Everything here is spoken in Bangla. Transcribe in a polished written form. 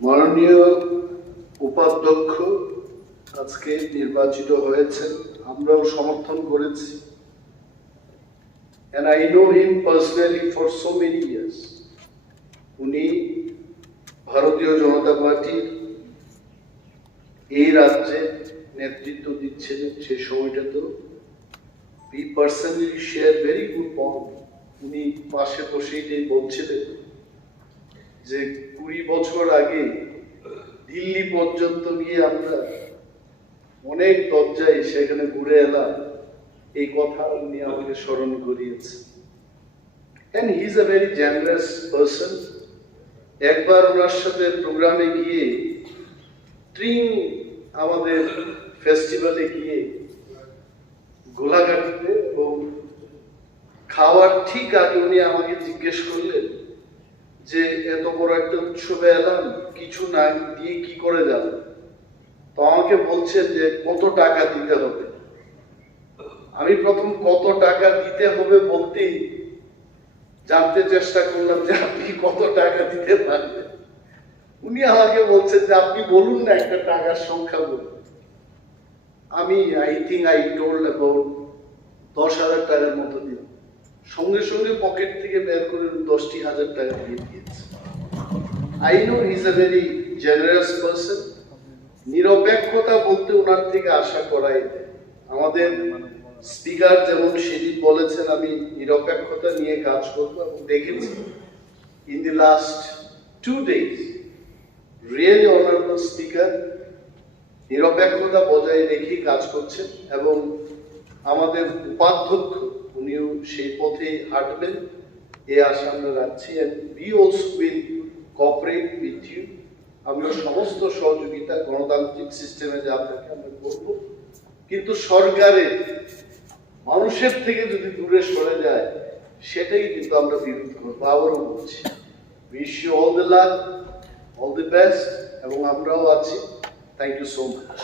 মাননীয় উপাধ্যক্ষ আজকে নির্বাচিত হয়েছেন, আমরাও সমর্থন করেছি। And I know him personally for so many years. উনি ভারতীয় জনতা পার্টির এই রাজ্যে নেতৃত্ব দিচ্ছিলেন সেই সময়টাতে। We personally share very good bond. উনি পাশে বসেই বলছিলেন যে 20 বছর আগে দিল্লি পর্যন্ত গিয়ে আমরা অনেক দরজায় সেখানে ঘুরে এলাম, এই কথা উনি আমাকে স্মরণ করিয়েছেন। And he is a very generous person. একবার ওনার সাথে প্রোগ্রামে গিয়ে আমাদের ফেস্টিভ্যালে গিয়ে গোলাঘাটিতে এবং খাওয়ার ঠিক আগে উনি আমাকে জিজ্ঞেস করলেন যে এত বড় একটা উৎসবে এলাম, কিছু না দিয়ে কি করে যাব। তো আমাকে বলছেন যে কত টাকা দিতে হবে। আমি প্রথম কত টাকা দিতে হবে বলতেই জানতে চেষ্টা করলাম যে আপনি কত টাকা দিতে পারবেন। উনি আমাকে বলছেন যে আপনি বলুন না একটা টাকার সংখ্যা বলুন। আমি I told about 10,000 টাকার মতো দিন। সঙ্গে সঙ্গে পকেট থেকে বের করে 10,000 টাকা দিয়ে দিয়েছে। I know he is a very generous person. নিরপেক্ষতা বলতে ওনার থেকে আশা করাই দেয়। আমাদের স্পিকার যেমন সেদিন বলেছেন আমি নিরপেক্ষতা নিয়ে কাজ করবো, এবং দেখেছি in the last 2 days really honorable speaker নিরপেক্ষতা বজায় রেখে কাজ করছেন, এবং আমাদের উপাধ্যক্ষ উনিও সেই পথে হাঁটবেন এই আশা আমরা রাখছি। and we also will cooperate with you. আমরা সমস্ত সহযোগিতা গণতান্ত্রিক সিস্টেমে যা থাকে আমরা করব, কিন্তু সরকারের মানুষের থেকে যদি দূরে সরে যায় সেটাই কিন্তু আমরা বিরোধ করবো। আবারও বলছি, wish you all the luck, all the best, এবং আমরাও আছি। Thank you so much.